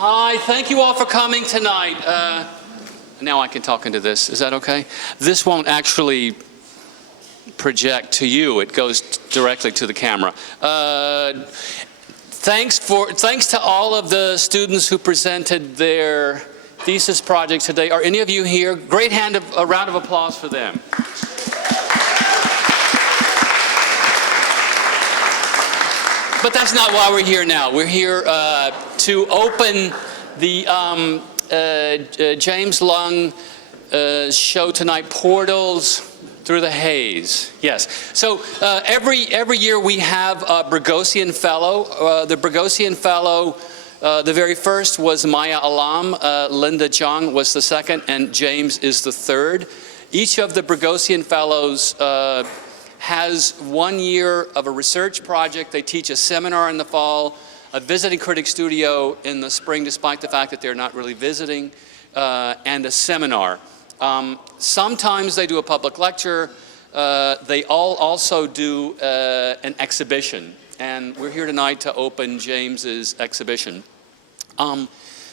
Hi, thank you all for coming tonight. Now I can talk into this. Is that okay? This won't actually project to you. It goes directly to the camera. Thanks to all of the students who presented their thesis projects today. Are any of you here? Great a round of applause for them. But that's not why we're here now. We're here to open the James Leng show tonight, Portals Through the Haze. Yes. So every year we have a Boghosian Fellow. The Boghosian Fellow, the very first was Maya Alam, Linda Zhang was the second, and James is the third. Each of the Boghosian Fellows has 1 year of a research project. They teach a seminar in the fall, a visiting critic studio in the spring, despite the fact that they're not really visiting, and a seminar. Sometimes they do a public lecture. They all also do an exhibition, and we're here tonight to open James's exhibition.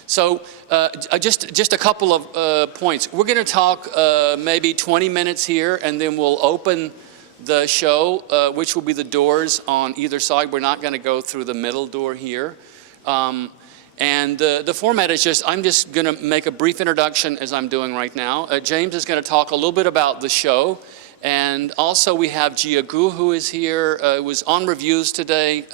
Just a couple of points. We're going to talk maybe 20 minutes here, and then we'll open the show, which will be the doors on either side. We're not going to go through the middle door here. The format is I'm just going to make a brief introduction as I'm doing right now. James is going to talk a little bit about the show. And also we have Jia Gu, who is here, was on reviews today.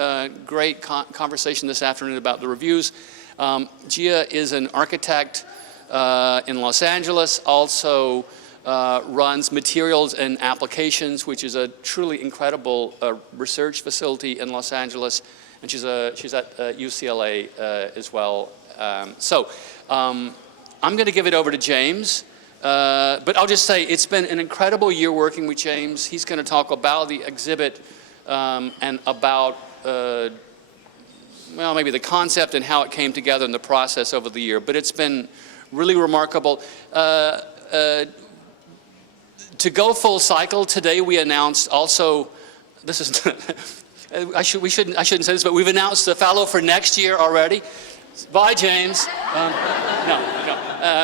Great conversation this afternoon about the reviews. Jia is an architect in Los Angeles, also runs Materials and Applications, which is a truly incredible research facility in Los Angeles, and she's at UCLA as well. I'm going to give it over to James, but I'll just say it's been an incredible year working with James. He's going to talk about the exhibit and about well, maybe the concept and how it came together in the process over the year, but it's been really remarkable. To go full cycle, today we announced also, this is, I shouldn't say this, but we've announced the fellow for next year already. Bye, James.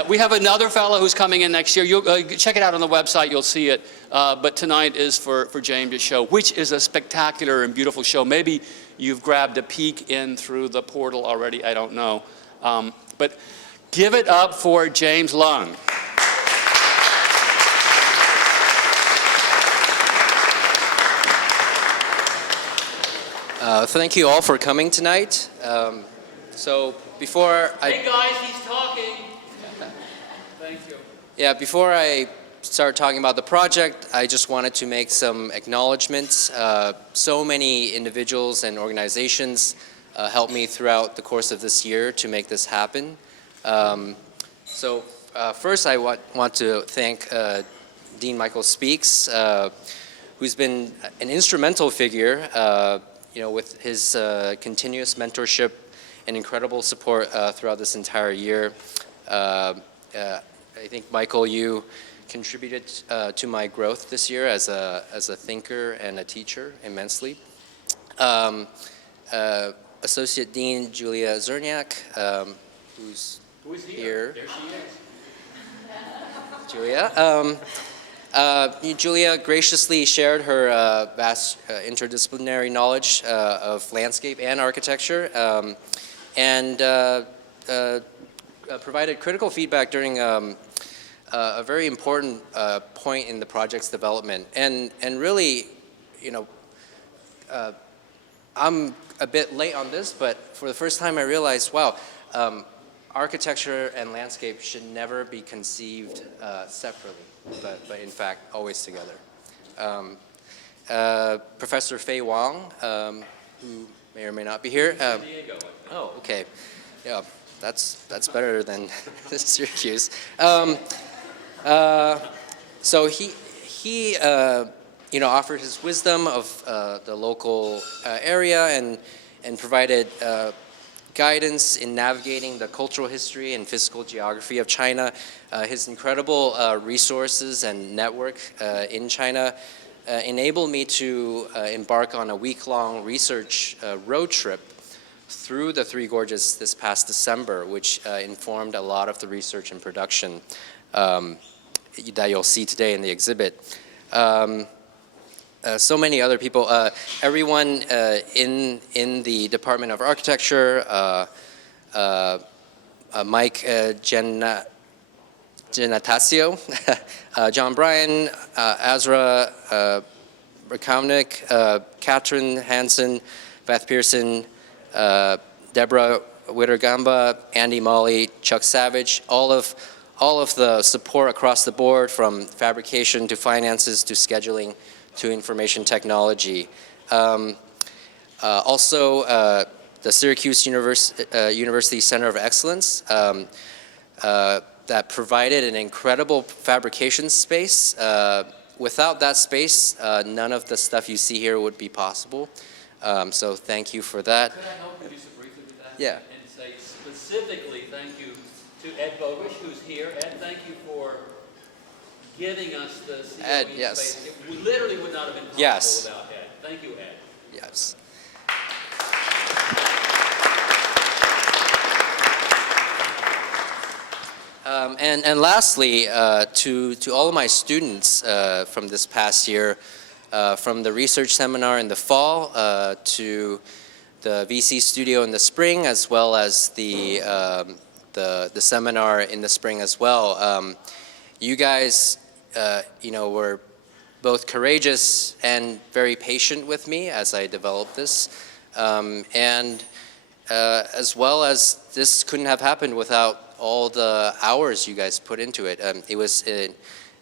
We have another fellow who's coming in next year. You'll check it out on the website, you'll see it. But tonight is for James' show, which is a spectacular and beautiful show. Maybe you've grabbed a peek in through the portal already, I don't know. But give it up for James Leng. Thank you all for coming tonight. Hey guys, he's talking. Thank you. Yeah, before I start talking about the project, I just wanted to make some acknowledgments. So many individuals and organizations helped me throughout the course of this year to make this happen. First I want to thank Dean Michael Speaks, who's been an instrumental figure with his continuous mentorship and incredible support throughout this entire year. I think, Michael, you contributed to my growth this year as a thinker and a teacher immensely. Associate Dean Julia Zerniak, who's here. There she is. Julia. Julia graciously shared her vast interdisciplinary knowledge of landscape and architecture, and provided critical feedback during a very important point in the project's development. And really, I'm a bit late on this, but for the first time I realized, wow, architecture and landscape should never be conceived separately, but in fact always together. Professor Fei Wang, who may or may not be here. Oh, okay. Yeah, that's better than Syracuse. So he offered his wisdom of the local area and provided guidance in navigating the cultural history and physical geography of China. His incredible resources and network in China enabled me to embark on a week-long research road trip through the Three Gorges this past December, which informed a lot of the research and production that you'll see today in the exhibit. So many other people, everyone in the Department of Architecture, Mike Genatasio, John Bryan, Azra Rakownik, Katrin Hansen, Beth Pearson, Deborah Wittergamba, Andy Molly, Chuck Savage, all of the support across the board, from fabrication to finances to scheduling to information technology. Also, the Syracuse University Center of Excellence that provided an incredible fabrication space. Without that space, none of the stuff you see here would be possible. So thank you for that. Could I help you just briefly with that? Yeah. And say specifically thank you to Ed Bogish, who's here. Ed, thank you for giving us the COE Ed, yes. space. It literally would not have been possible Yes. without Ed. Thank you, Ed. Yes. And lastly, to all of my students from this past year, from the research seminar in the fall to the VC studio in the spring, as well as the seminar in the spring as well. You guys, were both courageous and very patient with me as I developed this, and as well as this couldn't have happened without all the hours you guys put into it. It was an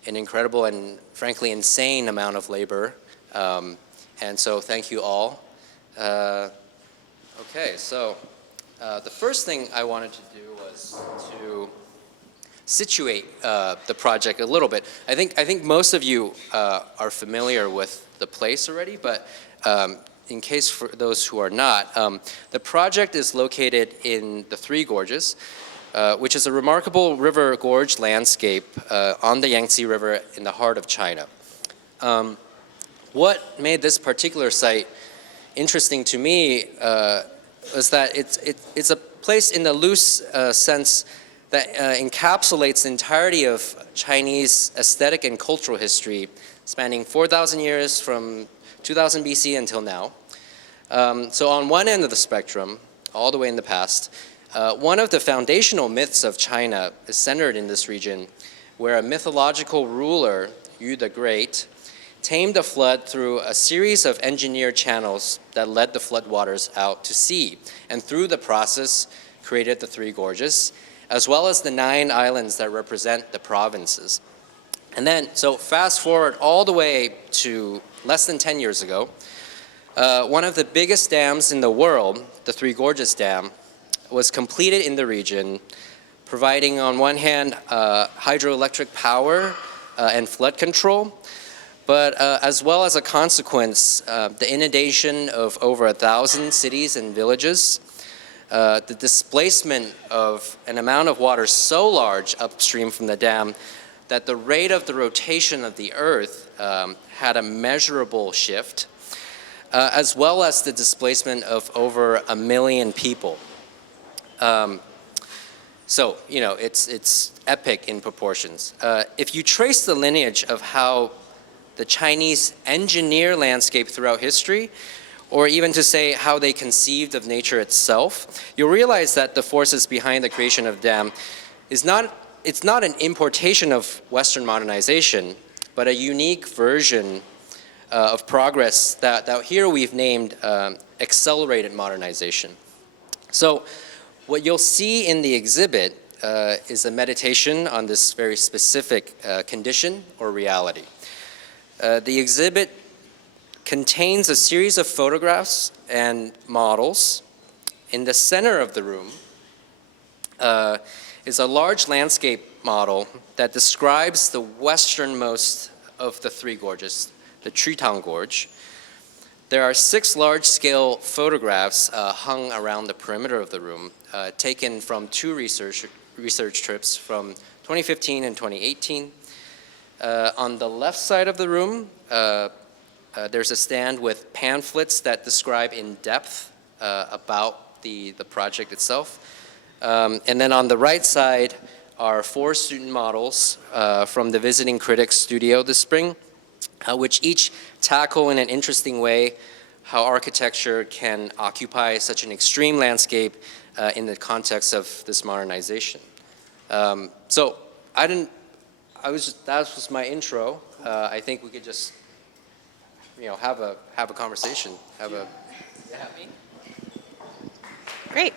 incredible and frankly insane amount of labor, and so thank you all. Okay, so the first thing I wanted to do was to situate the project a little bit. I think most of you are familiar with the place already, but in case for those who are not, the project is located in the Three Gorges, which is a remarkable river gorge landscape on the Yangtze River in the heart of China. What made this particular site interesting to me was that it's a place in the loose sense that encapsulates the entirety of Chinese aesthetic and cultural history, spanning 4,000 years from 2000 BC until now. So on one end of the spectrum, all the way in the past, one of the foundational myths of China is centered in this region, where a mythological ruler, Yu the Great, tamed the flood through a series of engineered channels that led the floodwaters out to sea, and through the process created the Three Gorges, as well as the 9 islands that represent the provinces. And then, so fast forward all the way to less than 10 years ago, one of the biggest dams in the world, the Three Gorges Dam, was completed in the region, providing on one hand hydroelectric power and flood control, but as well as a consequence, the inundation of over 1,000 cities and villages, the displacement of an amount of water so large upstream from the dam that the rate of the rotation of the earth had a measurable shift, as well as the displacement of over 1 million people. So, it's epic in proportions. If you trace the lineage of how the Chinese engineer landscape throughout history, or even to say how they conceived of nature itself, you'll realize that the forces behind the creation of dam it's not an importation of Western modernization, but a unique version of progress that here we've named accelerated modernization. So what you'll see in the exhibit is a meditation on this very specific condition or reality. The exhibit contains a series of photographs and models. In the center of the room is a large landscape model that describes the westernmost of the Three Gorges, the Chitang Gorge. There are 6 large-scale photographs hung around the perimeter of the room, taken from 2 research trips from 2015 and 2018. On the left side of the room, there's a stand with pamphlets that describe in depth about the project itself. And then on the right side are 4 student models from the Visiting Critics Studio this spring, which each tackle in an interesting way how architecture can occupy such an extreme landscape in the context of this modernization. So that was my intro. I think we could just, have a conversation. Me? Great.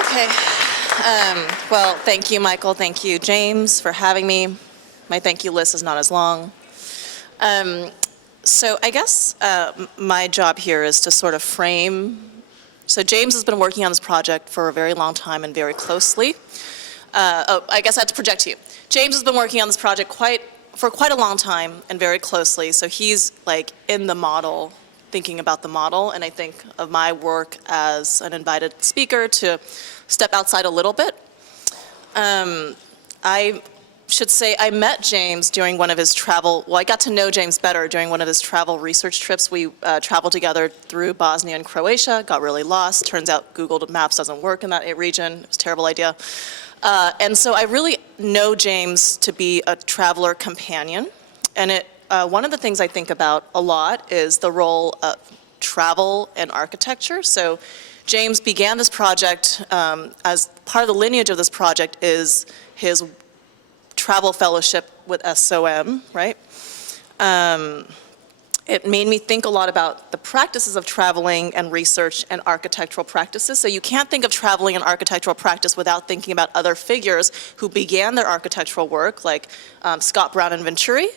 Okay. Well, thank you, Michael. Thank you, James, for having me. My thank you list is not as long. So I guess my job here is to sort of frame. So James has been working on this project for a very long time and very closely. I guess I have to project to you. James has been working on this project for quite a long time and very closely. So he's like in the model, thinking about the model. And I think of my work as an invited speaker to step outside a little bit. I should say I met James during one of his I got to know James better during one of his travel research trips. We traveled together through Bosnia and Croatia, got really lost. Turns out Google Maps doesn't work in that region. It was a terrible idea. And so I really know James to be a traveler companion. And one of the things I think about a lot is the role of travel and architecture. So James began this project as part of the lineage of this project is his travel fellowship with SOM, right? It made me think a lot about the practices of traveling and research and architectural practices. So you can't think of traveling and architectural practice without thinking about other figures who began their architectural work, like Scott Brown and Venturi,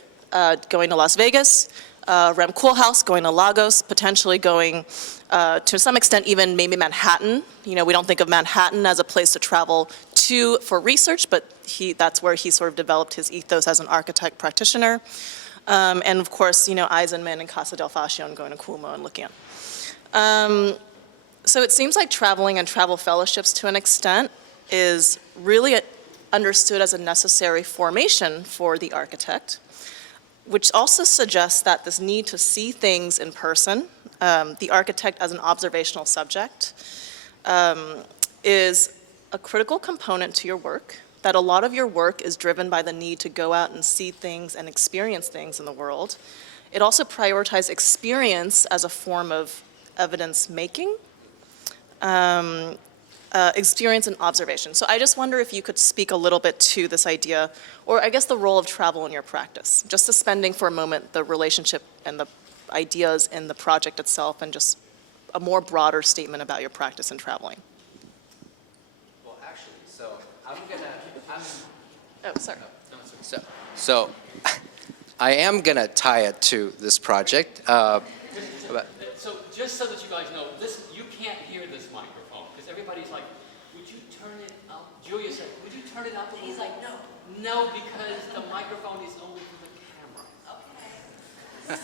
going to Las Vegas, Rem Koolhaas going to Lagos, potentially going to some extent even maybe Manhattan. We don't think of Manhattan as a place to travel to for research, but that's where he sort of developed his ethos as an architect practitioner. And of course, Eisenman and Casa del Fascio and going to Cuomo and looking at. So it seems like traveling and travel fellowships to an extent is really understood as a necessary formation for the architect, which also suggests that this need to see things in person, the architect as an observational subject, is a critical component to your work, that a lot of your work is driven by the need to go out and see things and experience things in the world. It also prioritizes experience as a form of evidence making, experience and observation. So I just wonder if you could speak a little bit to this idea, or I guess the role of travel in your practice, just suspending for a moment the relationship and the ideas in the project itself and just a more broader statement about your practice in traveling. Well, actually, so Oh, sorry. So I am gonna tie it to this project. So just so that you guys know, you can't hear this microphone because everybody's like, would you turn it up? Julia said, would you turn it up? And he's like, no. No, because the microphone is only for the camera.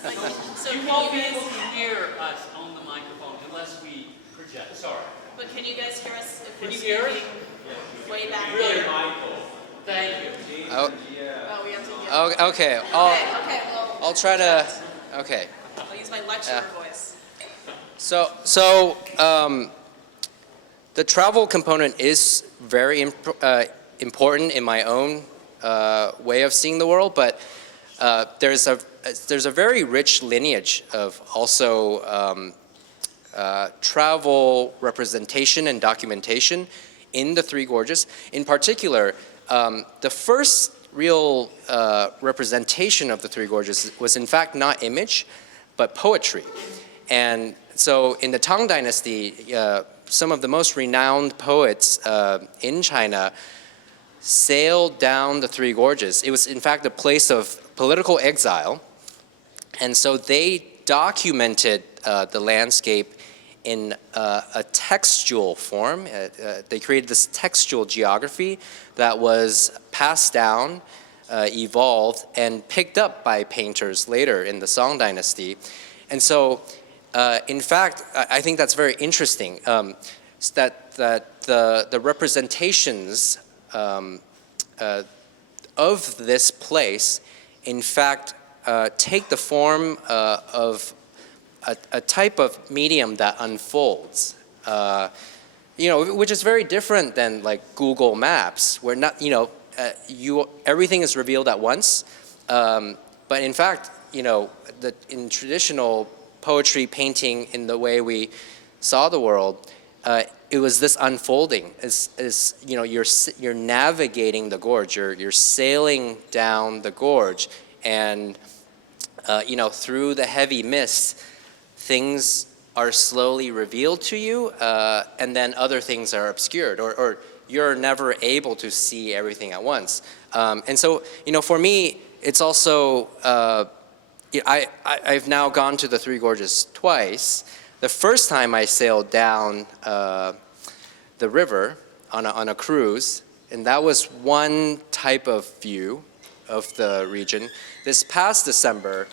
Okay. So you won't be able to hear us on the microphone unless we project. Sorry. But can you guys hear us if Can we're you hear us? speaking way back Really there? mindful. Thank you. Oh, We have to get... okay. Okay, well... I'll try to. Okay. I'll use my lecturer voice. So the travel component is very important in my own way of seeing the world, but there's a very rich lineage of also travel representation and documentation in the Three Gorges. In particular, the first real representation of the Three Gorges was in fact not image, but poetry. And so in the Tang Dynasty, some of the most renowned poets in China sailed down the Three Gorges. It was in fact a place of political exile. And so they documented the landscape in a textual form. They created this textual geography that was passed down, evolved, and picked up by painters later in the Song Dynasty. And so, in fact, I think that's very interesting, that the representations of this place, in fact, take the form of a type of medium that unfolds, which is very different than like Google Maps, where everything is revealed at once. But in fact, in traditional poetry, painting, in the way we saw the world, it was this unfolding. You're navigating the gorge. You're sailing down the gorge, and through the heavy mist, things are slowly revealed to you, and then other things are obscured, or you're never able to see everything at once. And so, for me, it's also, I've now gone to the Three Gorges twice. The first time I sailed down the river on a cruise, and that was one type of view of the region. This past December,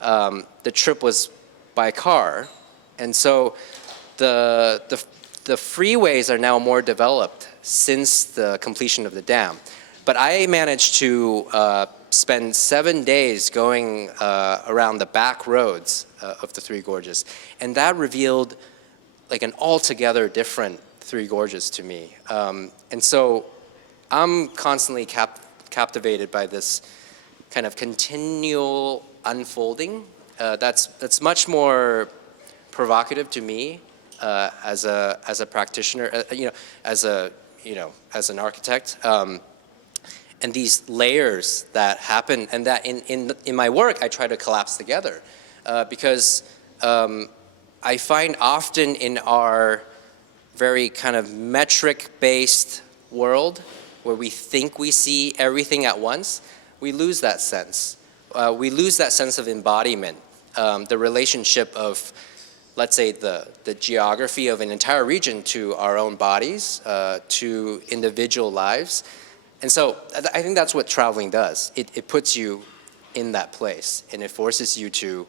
the trip was by car, and so the freeways are now more developed since the completion of the dam. But I managed to spend 7 days going around the back roads of the Three Gorges, and that revealed like an altogether different Three Gorges to me. And so I'm constantly captivated by this kind of continual unfolding. That's much more provocative to me as a practitioner, as an architect. And these layers that happen, and that in my work I try to collapse together, because I find often in our very kind of metric-based world, where we think we see everything at once, we lose that sense. We lose that sense of embodiment, the relationship of, let's say, the geography of an entire region to our own bodies, to individual lives. And so I think that's what traveling does. It puts you in that place, and it forces you to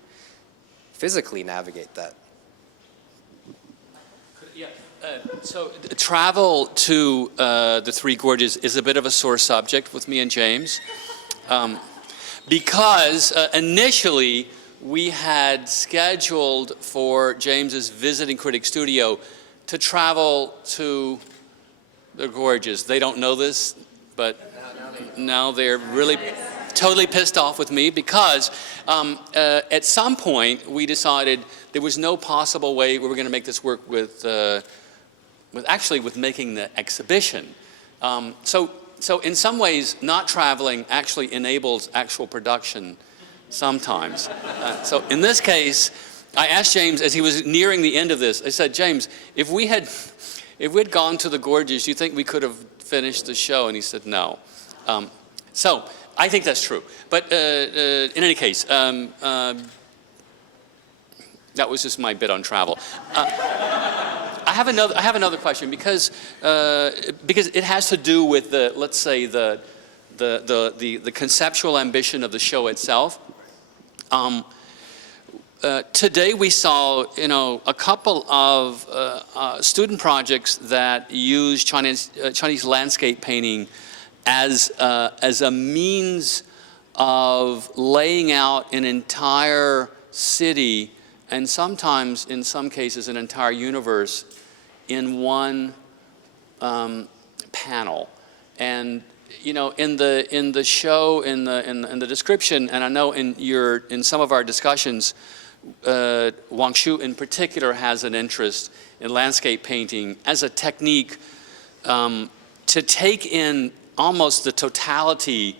physically navigate that. Yeah. So travel to the Three Gorges is a bit of a sore subject with me and James, because initially we had scheduled for James's visiting critic studio to travel to the Gorges. They don't know this, but now they're really totally pissed off with me, because at some point we decided there was no possible way we were going to make this work with making the exhibition. So in some ways, not traveling actually enables actual production sometimes. So in this case, I asked James, as he was nearing the end of this, I said, James, if we'd gone to the Gorges, do you think we could have finished the show? And he said, no. So I think that's true. But in any case, that was just my bit on travel. I have another question, because it has to do with let's say the conceptual ambition of the show itself. Today we saw a couple of student projects that use Chinese landscape painting as a means of laying out an entire city, and sometimes, in some cases, an entire universe in one panel. And in the show, in the description, and I know in some of our discussions, Wang Shu in particular has an interest in landscape painting as a technique to take in almost the totality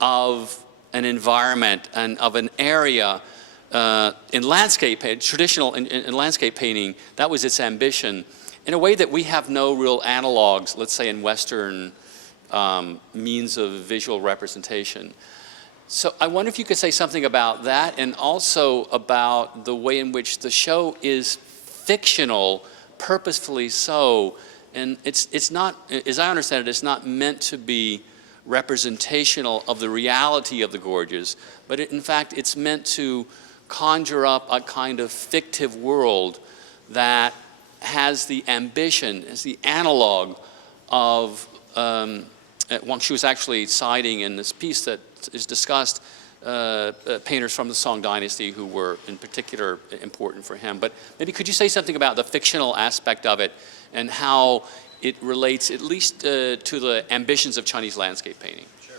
of an environment and of an area. In landscape traditional in landscape painting, that was its ambition, in a way that we have no real analogs, let's say, in Western means of visual representation. So I wonder if you could say something about that, and also about the way in which the show is fictional, purposefully so. And it's not, as I understand it, it's not meant to be representational of the reality of the Gorges, but in fact it's meant to conjure up a kind of fictive world that has the ambition, as the analog of, Wang Shu is actually citing in this piece that is discussed, painters from the Song Dynasty who were in particular important for him. But maybe could you say something about the fictional aspect of it and how it relates at least to the ambitions of Chinese landscape painting? Sure.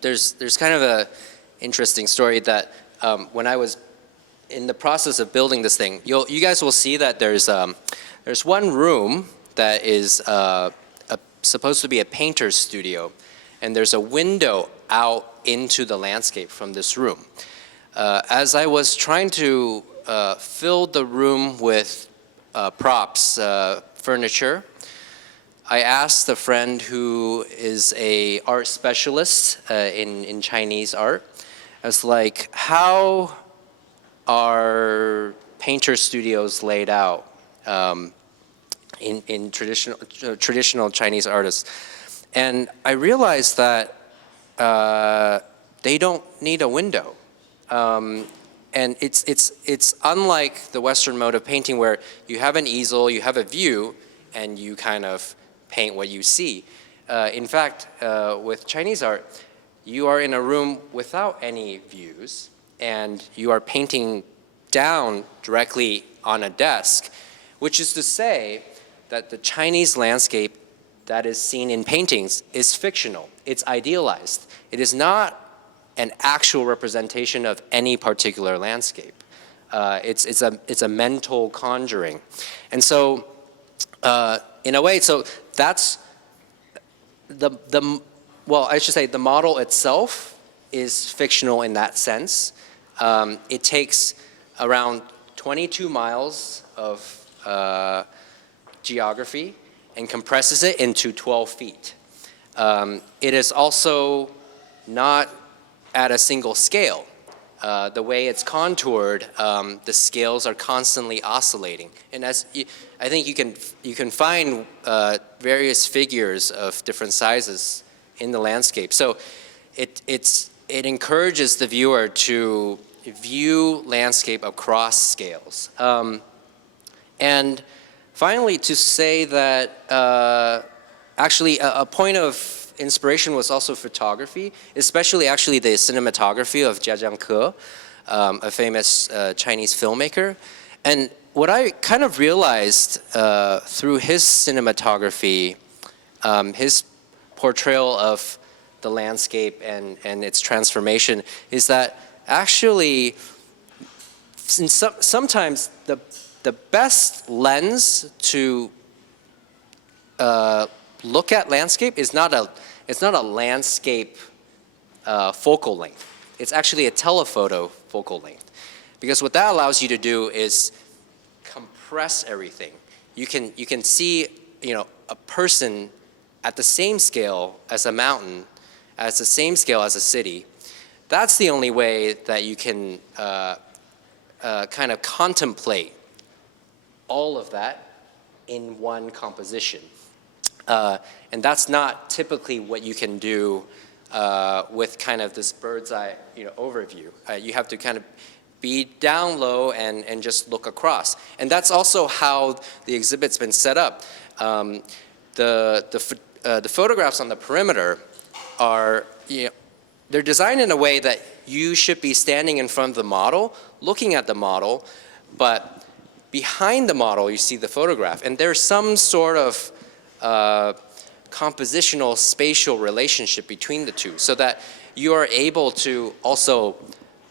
There's kind of a interesting story that when I was in the process of building this thing, you guys will see that there's one room that is supposed to be a painter's studio, and there's a window out into the landscape from this room. As I was trying to fill the room with props, furniture, I asked a friend who is a art specialist in Chinese art. I was like, how are painter studios laid out in traditional Chinese artists? And I realized that they don't need a window. And it's unlike the Western mode of painting where you have an easel, you have a view, and you kind of paint what you see. In fact, with Chinese art, you are in a room without any views, and you are painting down directly on a desk, which is to say that the Chinese landscape that is seen in paintings is fictional. It's idealized. It is not an actual representation of any particular landscape. It's a mental conjuring. And so, in a way, so that's well, I should say the model itself is fictional in that sense. It takes around 22 miles of geography and compresses it into 12 feet. It is also not at a single scale. The way it's contoured, the scales are constantly oscillating. And as I think you can find various figures of different sizes in the landscape. So it encourages the viewer to view landscape across scales. And finally, to say that actually a point of inspiration was also photography, especially actually the cinematography of Jia Jiangke, a famous Chinese filmmaker. And what I kind of realized through his cinematography, his portrayal of the landscape and its transformation, is that actually sometimes the best lens to look at landscape is not a landscape focal length. It's actually a telephoto focal length, because what that allows you to do is compress everything. You can see, a person at the same scale as a mountain, as the same scale as a city. That's the only way that you can kind of contemplate all of that in one composition. And that's not typically what you can do with kind of this bird's eye overview. You have to kind of be down low and just look across. And that's also how the exhibit's been set up. The photographs on the perimeter are, they're designed in a way that you should be standing in front of the model, looking at the model, but behind the model you see the photograph. And there's some sort of compositional spatial relationship between the two, so that you are able to also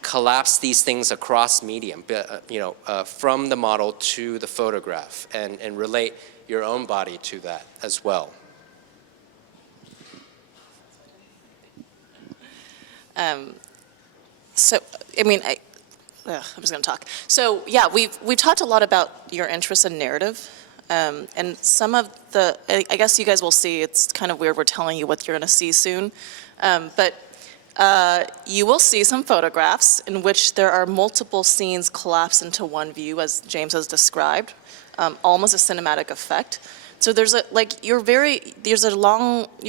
collapse these things across medium, from the model to the photograph, and relate your own body to that as well. So, I'm just going to talk. So, yeah, we've talked a lot about your interest in narrative. And some of the, I guess you guys will see, it's kind of weird we're telling you what you're going to see soon. But you will see some photographs in which there are multiple scenes collapsed into one view, as James has described, almost a cinematic effect. So there's you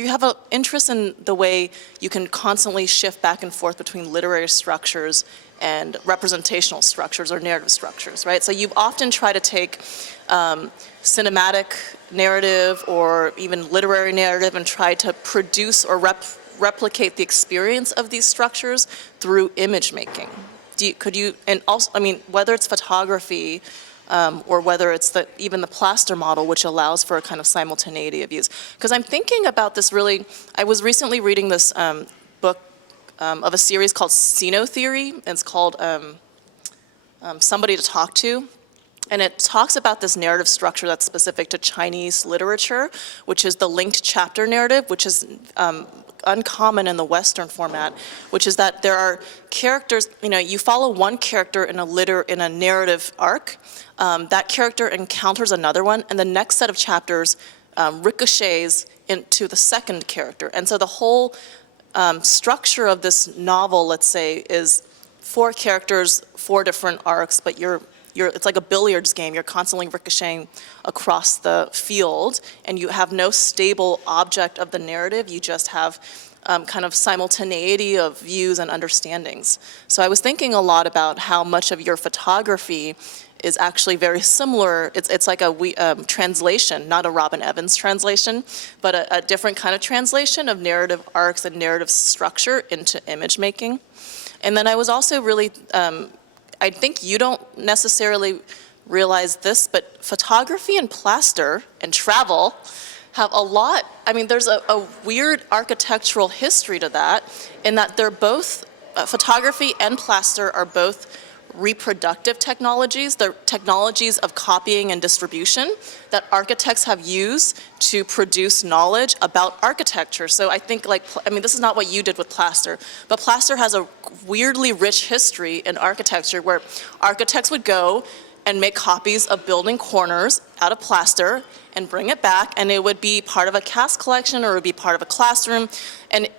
have an interest in the way you can constantly shift back and forth between literary structures and representational structures or narrative structures, right? So you often try to take cinematic narrative or even literary narrative and try to produce or replicate the experience of these structures through image making. And also, I mean, whether it's photography or whether it's even the plaster model, which allows for a kind of simultaneity of use. Because I'm thinking about this really, I was recently reading this book of a series called Sinotheory, and it's called Somebody to Talk to. And it talks about this narrative structure that's specific to Chinese literature, which is the linked chapter narrative, which is uncommon in the Western format, which is that there are characters, you follow one character in a narrative arc, that character encounters another one, and the next set of chapters ricochets into the second character. And so the whole structure of this novel, let's say, is 4 characters, 4 different arcs, but it's like a billiards game. You're constantly ricocheting across the field, and you have no stable object of the narrative. You just have kind of simultaneity of views and understandings. So I was thinking a lot about how much of your photography is actually very similar. It's like a translation, not a Robin Evans translation, but a different kind of translation of narrative arcs and narrative structure into image making. And then I was also really, I think you don't necessarily realize this, but photography and plaster and travel have a lot, there's a weird architectural history to that, in that they're both, photography and plaster are both reproductive technologies. They're technologies of copying and distribution that architects have used to produce knowledge about architecture. So I think this is not what you did with plaster, but plaster has a weirdly rich history in architecture where architects would go and make copies of building corners out of plaster and bring it back, and it would be part of a cast collection or it would be part of a classroom. And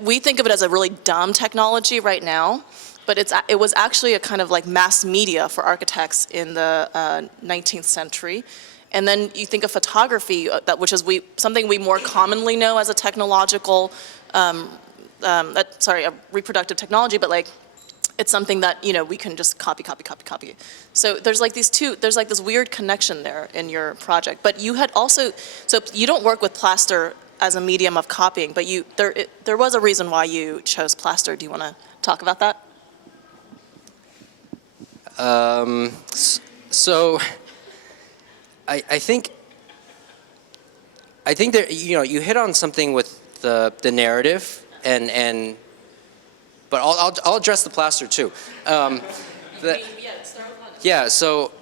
we think of it as a really dumb technology right now, but it was actually a kind of like mass media for architects in the 19th century. And then you think of photography, which is something we more commonly know as a technological, a reproductive technology, but it's something that we can just copy. So there's there's this weird connection there in your project. But you had also, so you don't work with plaster as a medium of copying, but there was a reason why you chose plaster. Do you want to talk about that? So I think that you hit on something with the narrative but I'll address the plaster too. So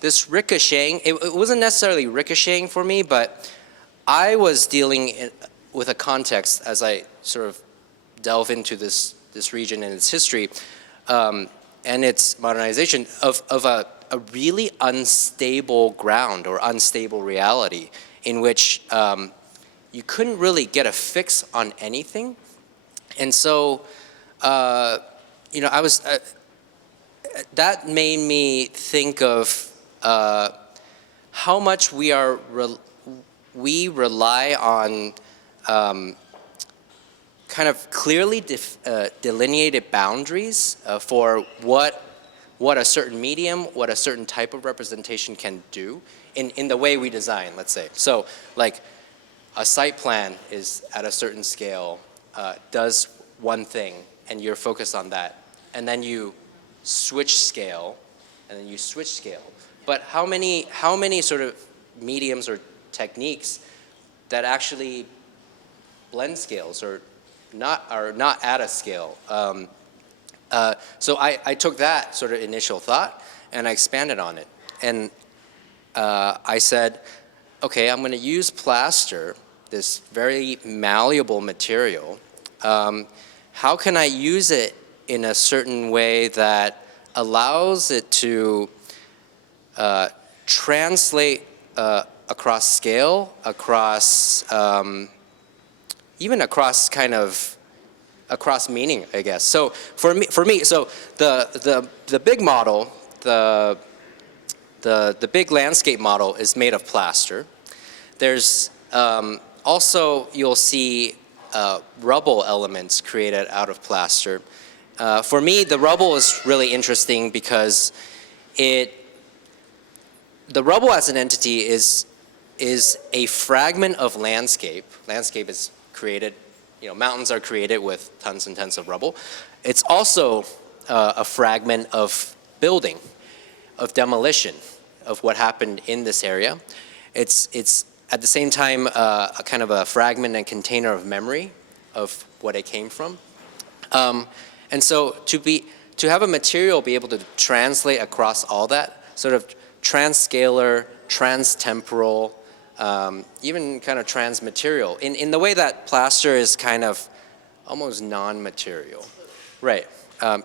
this ricocheting, it wasn't necessarily ricocheting for me, but I was dealing with a context as I sort of delve into this region and its history. And its modernization of a really unstable ground or unstable reality in which you couldn't really get a fix on anything. And so, that made me think of how much we rely on kind of clearly delineated boundaries for what a certain medium, what a certain type of representation can do in the way we design, let's say. So like a site plan is at a certain scale, does one thing, and you're focused on that. And then you switch scale, and then you switch scale. But how many sort of mediums or techniques that actually blend scales or are not at a scale? So I took that sort of initial thought and I expanded on it. And I said, okay, I'm going to use plaster, this very malleable material. How can I use it in a certain way that allows it to translate across scale, across even across across meaning, I guess. So for me, so the big model, the big landscape model is made of plaster. There's also, you'll see rubble elements created out of plaster. For me, the rubble is really interesting because the rubble as an entity is a fragment of landscape. Landscape is created, mountains are created with tons and tons of rubble. It's also a fragment of building, of demolition, of what happened in this area. It's at the same time a kind of a fragment and container of memory of what it came from. And so to have a material be able to translate across all that, sort of transscalar, transtemporal, even kind of transmaterial, in the way that plaster is kind of almost non-material. Right,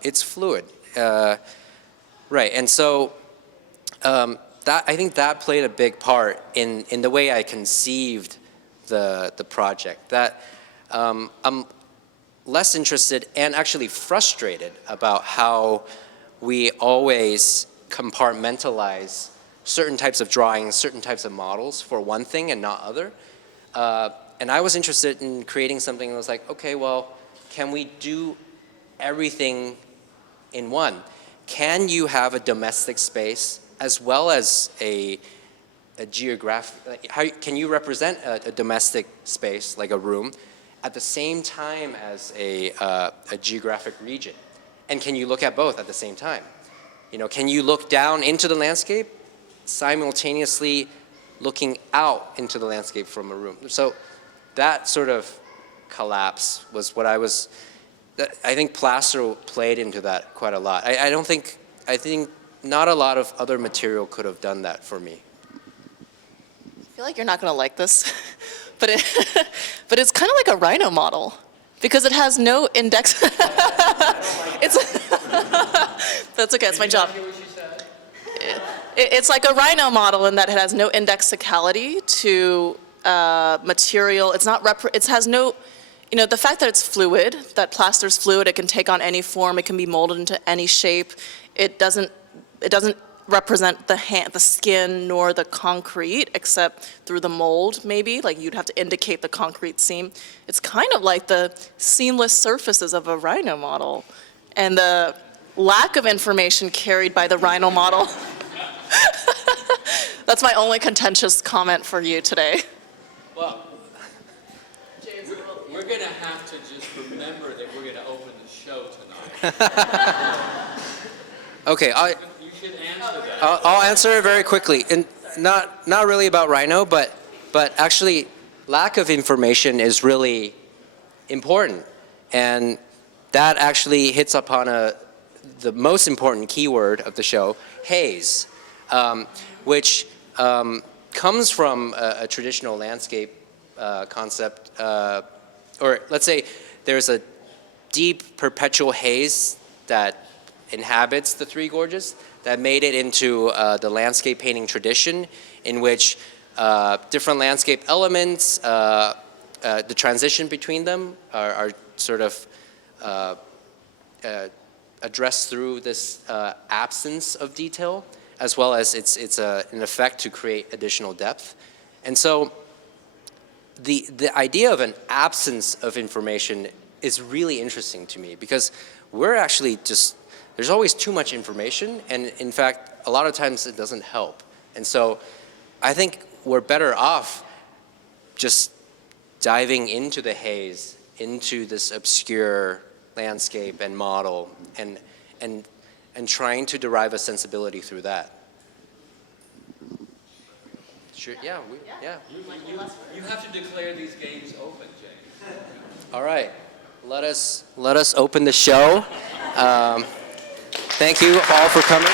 it's fluid. Right, and so I think that played a big part in the way I conceived the project. That I'm less interested and actually frustrated about how we always compartmentalize certain types of drawings, certain types of models for one thing and not other. And I was interested in creating something that was like, okay, well, can we do everything in one? Can you have a domestic space as well as a geographic, can you represent a domestic space, like a room, at the same time as a geographic region? And can you look at both at the same time? Can you look down into the landscape simultaneously looking out into the landscape from a room? So that sort of collapse was what I think plaster played into that quite a lot. I think not a lot of other material could have done that for me. I feel like you're not going to like this, but it's kind of like a rhino model because it has no index. That's okay. It's my job. It's like a rhino model in that it has no indexicality to material. It's not. It has no. The fact that it's fluid, that plaster's fluid, it can take on any form. It can be molded into any shape. It doesn't represent the skin nor the concrete, except through the mold, maybe. Like you'd have to indicate the concrete seam. It's kind of like the seamless surfaces of a rhino model, and the lack of information carried by the rhino model. That's my only contentious comment for you today. Well, we're going to have to just remember that we're going to open the show tonight. Okay, You should answer that. I'll answer it very quickly, and not really about rhino, but actually lack of information is really important, and that actually hits upon the most important keyword of the show, haze, which comes from a traditional landscape concept, or let's say there's a deep perpetual haze that inhabits the Three Gorges that made it into the landscape painting tradition, in which different landscape elements, the transition between them are sort of addressed through this absence of detail, as well as it's an effect to create additional depth. And so the idea of an absence of information is really interesting to me, because we're actually there's always too much information, and in fact, a lot of times it doesn't help. And so I think we're better off just diving into the haze, into this obscure landscape and model, and trying to derive a sensibility through that. Sure. Yeah. You have to declare these games open, James. All right. Let us open the show. Thank you all for coming.